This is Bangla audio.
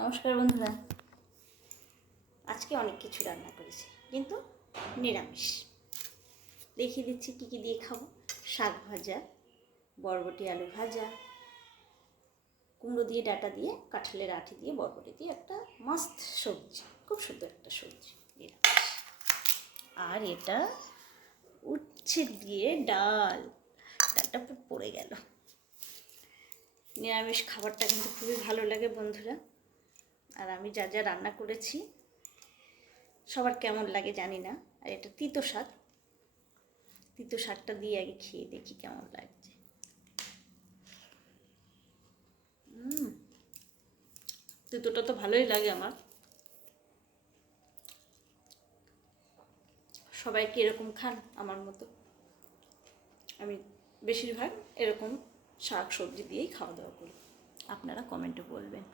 নমস্কার বন্ধুরা, আজকে অনেক কিছু রান্না করেছি কিন্তু নিরামিষ। দেখিয়ে দিচ্ছি কী কী দিয়ে খাবো। শাক ভাজা, বরবটি আলু ভাজা, কুমড়ো দিয়ে ডাঁটা দিয়ে, কাঁঠালের আঁটি দিয়ে, বরবটি দিয়ে একটা মস্ত সবজি, খুব সুন্দর একটা সবজি নিরামিষ। আর এটা উচ্ছে দিয়ে ডালটা পড়ে গেল। নিরামিষ খাবারটা কিন্তু খুবই ভালো লাগে বন্ধুরা। আর আমি যা যা রান্না করেছি সবার কেমন লাগে জানি না। আর এটা তিতো শাক, তিতো শাকটা দিয়ে আগে খেয়ে দেখি কেমন লাগছে। তিতোটা তো ভালোই লাগে আমার। সবাই কি এরকম খান আমার মতো? আমি বেশিরভাগ এরকম শাক সবজি দিয়েই খাওয়া দাওয়া করি। আপনারা কমেন্টে বলবেন।